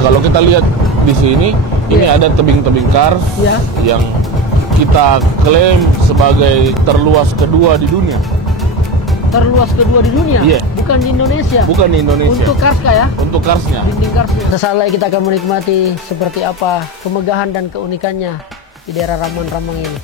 kalau kita lihat di sini, ini ada tebing-tebing kars yang kita klaim sebagai terluas kedua di dunia. Terluas kedua di dunia? Iya. Bukan di Indonesia? Bukan di Indonesia. Untuk karska ya? Untuk karsnya. Dinding karsnya. Sesaat lagi kita akan menikmati seperti apa kemegahan dan keunikannya di daerah Ramang-Ramang ini.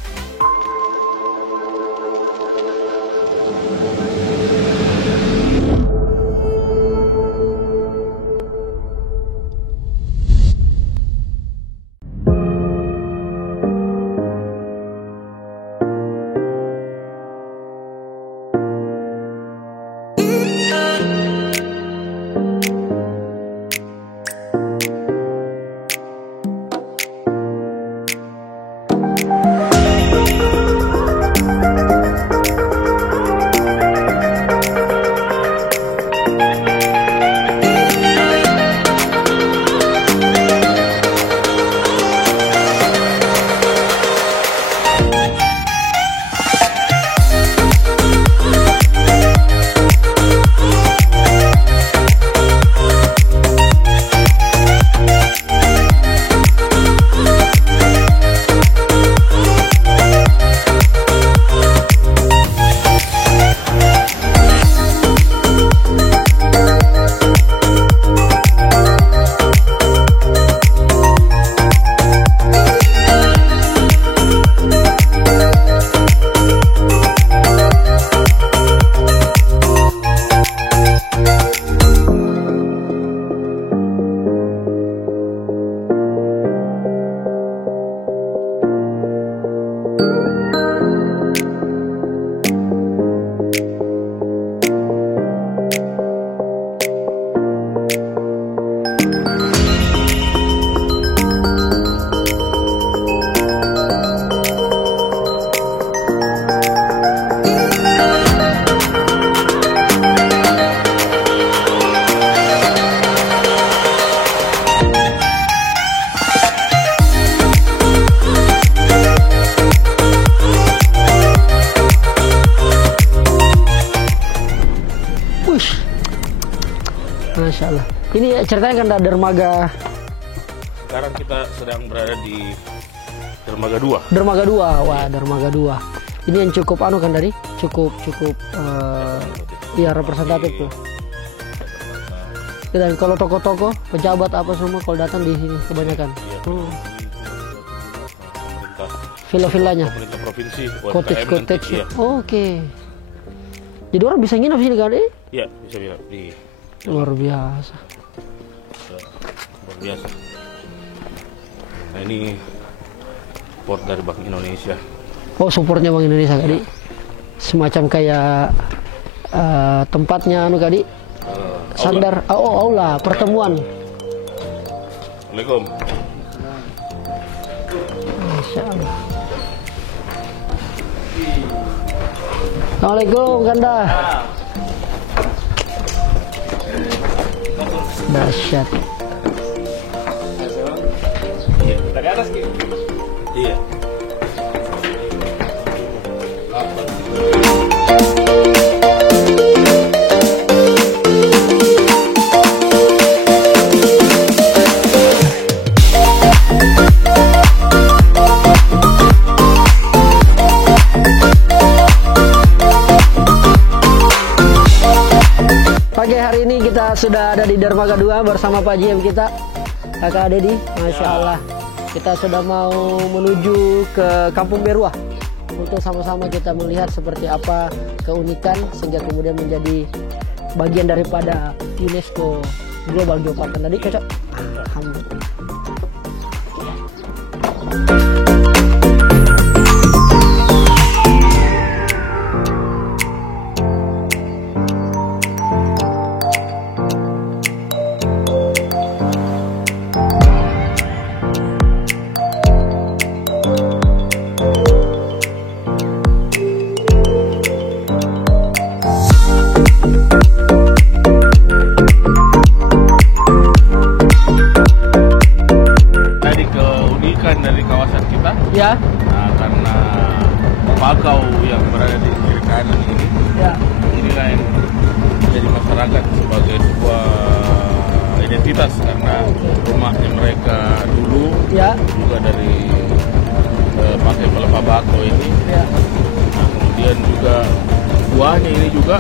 Masya Allah. Ini ceritanya kan ada dermaga. Sekarang kita sedang berada di dermaga 2. Dermaga 2, wah dermaga 2. Ini yang cukup anu kan dari, cukup ya representatif tuh. Dan kalau toko-toko, pejabat apa semua kalau datang di sini kebanyakan. Villa-villanya. Pemerintah provinsi, cottage. Oke. Jadi orang bisa nginep sini kan? Iya, bisa nginep di. Luar biasa. Luar biasa. Nah ini support dari Bank Indonesia. Oh, supportnya Bank Indonesia kali. Semacam kayak tempatnya anu kali. Sandar, aula pertemuan. Assalamualaikum. Masya Allah. Assalamualaikum Kanda. Dahsyat. Iya, dari atas Ki. Iya. Pagi hari ini kita sudah ada di dermaga 2 bersama Pak GM kita, Kakak Dedi. Masya Allah, kita sudah mau menuju ke Kampung Beruah untuk sama-sama kita melihat seperti apa keunikan sehingga kemudian menjadi bagian daripada UNESCO Global Geopark. Tadi cocok. Alhamdulillah. Dari kawasan kita ya, nah, karena bakau yang berada di kiri kanan ini ya, inilah yang menjadi masyarakat sebagai sebuah identitas karena rumah rumahnya mereka dulu, Ya. juga dari pakai pelepah batu ini. Ya. Nah, kemudian juga buahnya ini juga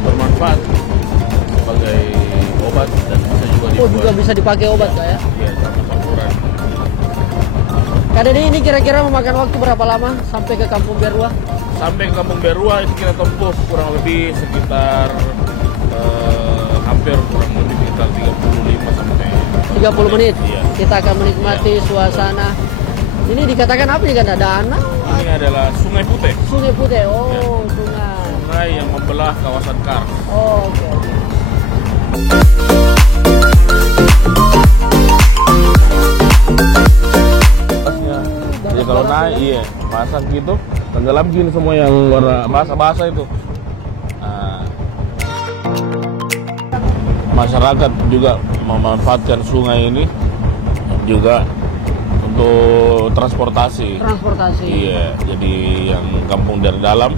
bermanfaat sebagai obat dan bisa juga Oh, dibuat. juga bisa dipakai obat Kak ya? Iya, sama campuran. Kak Dedi, ini kira-kira memakan waktu berapa lama sampai ke Kampung Berua? Sampai ke Kampung Berua itu kita tempuh kurang lebih sekitar hampir kurang lebih sekitar 35 sampai 30 menit. Iya. Kita akan menikmati suasana. Ini dikatakan apa nih kan? Ada danau? Ini adalah Sungai Putih, Sungai Putih. Oh, Ya. sungai. sungai yang membelah kawasan Kars. Oh, oke. Oke. Atasnya. Jadi kalau naik, iya, pasang gitu, tenggelam gini semua yang warna basah-basah itu. Nah, masyarakat juga memanfaatkan sungai ini juga untuk transportasi. Transportasi. Iya, jadi yang kampung dari dalam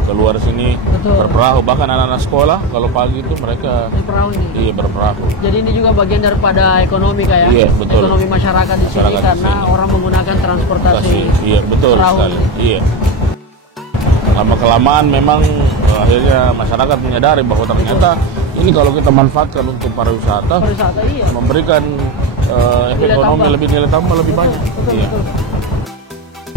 keluar sini Betul. berperahu, bahkan anak-anak sekolah kalau pagi itu mereka Di perahu ini. iya berperahu. Jadi ini juga bagian daripada ekonomi Kak ya? Iya, betul. Ekonomi masyarakat di sini Masyarakat di karena sini. orang menggunakan transportasi. Iya, betul perahu sekali. ini. Iya. Lama kelamaan memang akhirnya masyarakat menyadari bahwa ternyata ini kalau kita manfaatkan untuk pariwisata Pariwisata iya. memberikan Nilai ekonomi tambah. nilai tambah lebih banyak. Betul, Iya. betul.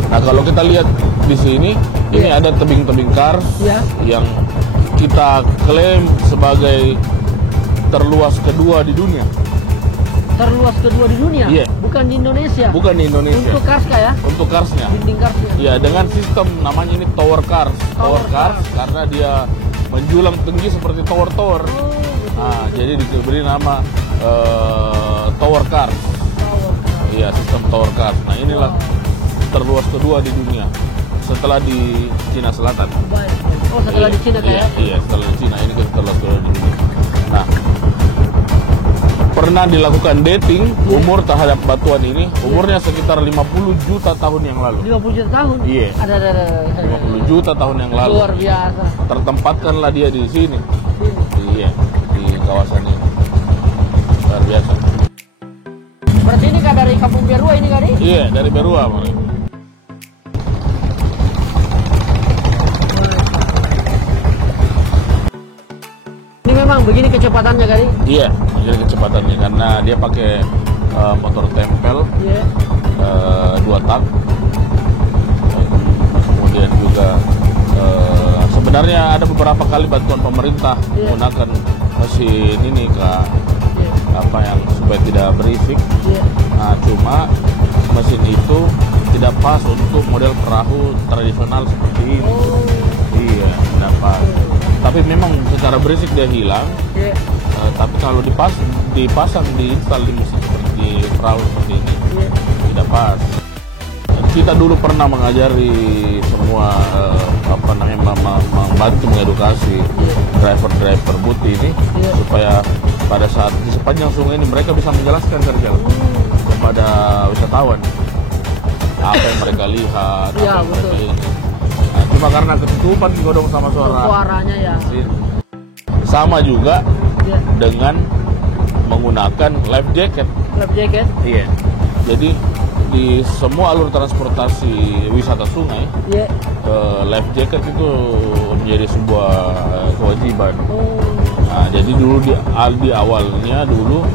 Nah, kalau kita lihat di sini ini Iya. ada tebing-tebing kars Iya. yang kita klaim sebagai terluas kedua di dunia. Terluas kedua di dunia? Iya. Bukan di Indonesia? Bukan di Indonesia. Untuk kars Kak ya? Untuk karsnya. Dinding karsnya? Ya, dengan sistem namanya ini tower cars. Tower Cars cars. karena dia menjulang tinggi seperti tower-tower. Oh, betul. Nah, jadi diberi nama tower cars. Tower cars. Iya, sistem tower cars. Nah, inilah terluas kedua di dunia setelah di Cina Selatan. Baik. Oh, setelah Iya, di Cina Kak iya, ya? Iya, setelah di Cina ini terluas kedua di dunia. Nah, pernah dilakukan dating umur terhadap batuan ini, umurnya sekitar 50 juta tahun yang lalu. 50 juta tahun? Iya. Ada. 50 juta tahun yang lalu. Luar biasa. Tertempatkanlah dia di sini. Ini. Iya, di kawasan ini. Luar biasa. Berarti ini Kak dari Kampung Berua ini Kak? Iya, dari Berua, Bang. Ini memang begini kecepatannya Kak? Iya, jadi kecepatannya karena dia pakai motor tempel Iya. 2 tak. Kemudian juga sebenarnya ada beberapa kali bantuan pemerintah Iya. menggunakan mesin ini Kak, Iya. apa yang supaya tidak berisik. Iya. Nah, cuma mesin itu tidak pas untuk model perahu tradisional seperti ini. Oh. Iya, tidak pas. Tapi memang secara berisik dia hilang. Iya. Tapi kalau dipasang diinstal di mesin seperti perahu seperti ini Iya. tidak pas. Kita dulu pernah mengajari semua membantu mengedukasi Iya. driver boot ini Iya. supaya pada saat di sepanjang sungai ini mereka bisa menjelaskan kerja kepada wisatawan apa yang mereka lihat, Iya, apa yang mereka betul. ini. Nah, cuma karena ketutupan digodong sama Suaranya ya. sama juga Iya. dengan menggunakan life jacket. Life jacket. Iya. Jadi di semua alur transportasi wisata sungai, Iya. life jacket itu menjadi sebuah kewajiban. Oh. Nah, jadi dulu di awalnya dulu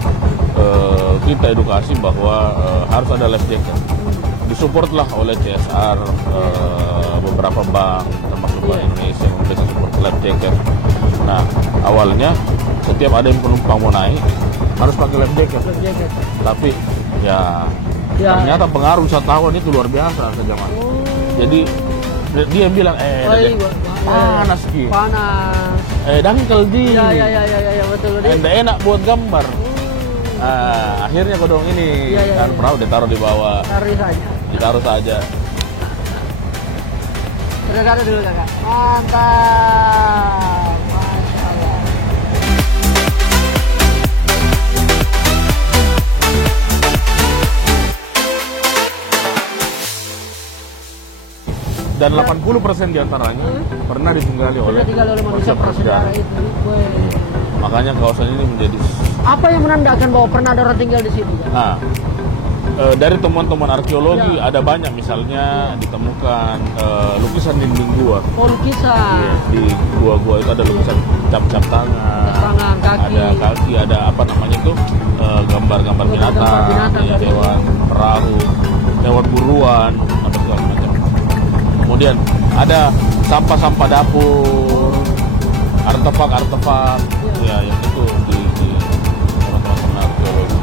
kita edukasi bahwa harus ada life jacket. Disupport lah oleh CSR, beberapa bank termasuk Bank Iya. Indonesia yang memberikan support life jacket. Nah, awalnya setiap ada yang penumpang mau naik harus pakai life jacket. Life jacket. Tapi ya, Ya. ternyata pengaruh wisatawan itu luar biasa sejaman. Oh. Jadi dia bilang panas ki, Panas. dangkal di, Ya, betul. enak buat gambar. Nah, akhirnya kodong ini Iya, iya, kan iya. perahu ditaruh di bawah, Taruh saja. ditaruh saja. Kakak dulu kakak. Mantap. Masya Allah. Dan 80% diantaranya pernah ditinggali oleh Sudah tinggal oleh manusia prasejarah itu. Weh. Makanya kawasan ini menjadi Apa yang menandakan bahwa pernah ada orang tinggal di sini? Nah, dari temuan-temuan arkeologi ada banyak, misalnya ditemukan lukisan dinding gua. Oh, lukisan. Di gua-gua itu ada lukisan cap-cap Tangan, kaki. ada kaki, ada apa namanya itu gambar-gambar binatang, ya, hewan, perahu, hewan buruan, apa segala macam. Kemudian ada sampah-sampah dapur, artefak-artefak, ya yang itu di teman-teman arkeologi.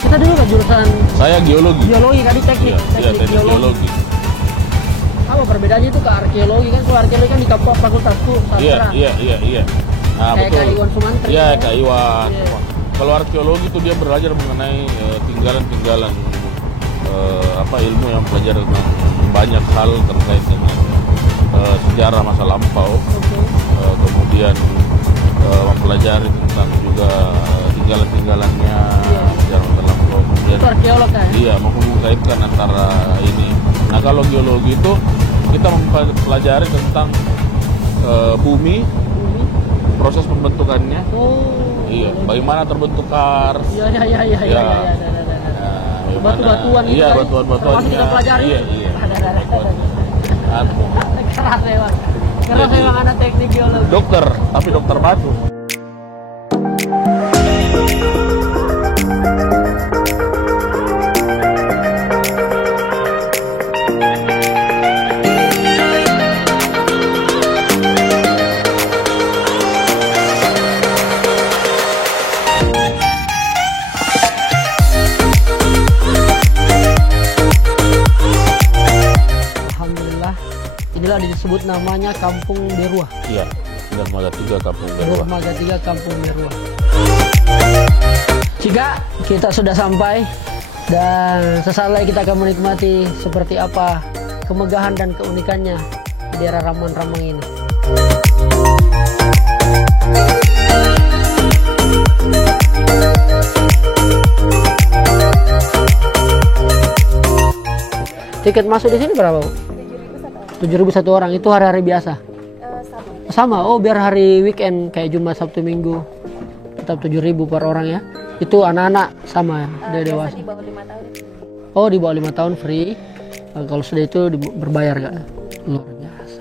Kita dulu kan jurusan Saya geologi. geologi kan, di teknik, Iya, teknik geologi. Apa perbedaannya itu ke arkeologi kan? Kalau arkeologi kan di fakultasku sastra. Iya. Nah, Kayak betul. Kak Iwan Sumantri. Iya, Kak Iwan. Iya. Kalau arkeologi itu dia belajar mengenai tinggalan-tinggalan ilmu yang belajar tentang banyak hal terkait dengan sejarah masa lampau. Oke. Kemudian mempelajari tentang juga tinggalan-tinggalannya sejarah masa lampau. Kemudian Itu arkeolog kan? iya, menghubungkan antara ini. Nah, kalau geologi itu kita mempelajari tentang bumi, proses pembentukannya. Oh. Iya, bagaimana terbentuk kars. Iya. Ya. Batu-batuan Iya, kan? batu-batuannya. Masih kita pelajari. Iya. Keras memang. Keras Jadi, memang anak teknik geologi. Dokter, tapi dokter batu. Alhamdulillah. Inilah disebut namanya Kampung Berua. Iya, Dermaga 3 Kampung Berua. Dermaga 3 Kampung Berua. Jika kita sudah sampai dan sesaat lagi kita akan menikmati seperti apa kemegahan dan keunikannya di daerah Ramang-Ramang ini. Tiket masuk di sini berapa, Bu? 7.000 satu orang. Itu hari-hari biasa? Sama. Oh, biar hari weekend kayak Jumat, Sabtu, Minggu tetap 7.000 per orang ya. Itu anak-anak sama ya, dari dewasa. Di bawah 5 tahun. Oh, di bawah 5 tahun free. Kalau sudah itu berbayar gak? Luar biasa.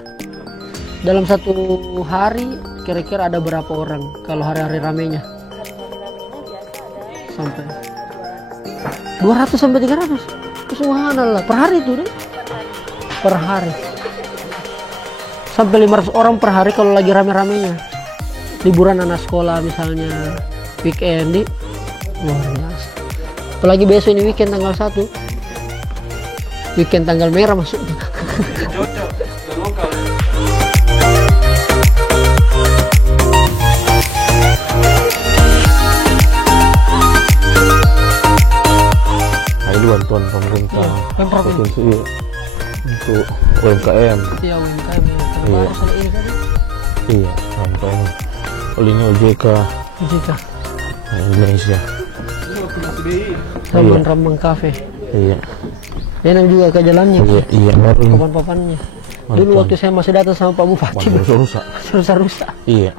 Dalam satu hari kira-kira ada berapa orang kalau hari-hari ramenya? Sampai 200 sampai 300. Subhanallah, per hari itu deh. Per hari. Sampai 500 orang per hari kalau lagi rame-ramenya. Liburan anak sekolah misalnya, weekend di luar biasa. Apalagi besok ini weekend tanggal 1. Weekend tanggal merah maksudnya. Ini bantuan pemerintah provinsi untuk UMKM. Iya, UMKM. Iya. Ini kan Iya, UMKM. Olehnya OJK Indonesia. Ramang-Ramang Cafe. Iya. Enak juga ke jalannya. Iya, baru ini. Papan-papannya. Dulu waktu saya masih datang sama Pak Bupati. rusak. Rusak-rusak. Iya.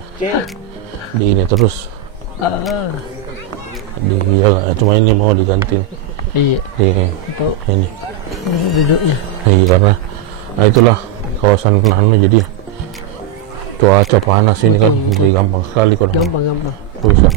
Di ini terus. Iya, cuma ini mau diganti. Iya. Itu ini. Duduknya. Iya, karena itulah kawasan Nano, jadi cuaca panas ini kan jadi gampang sekali kalau Gampang. rusak.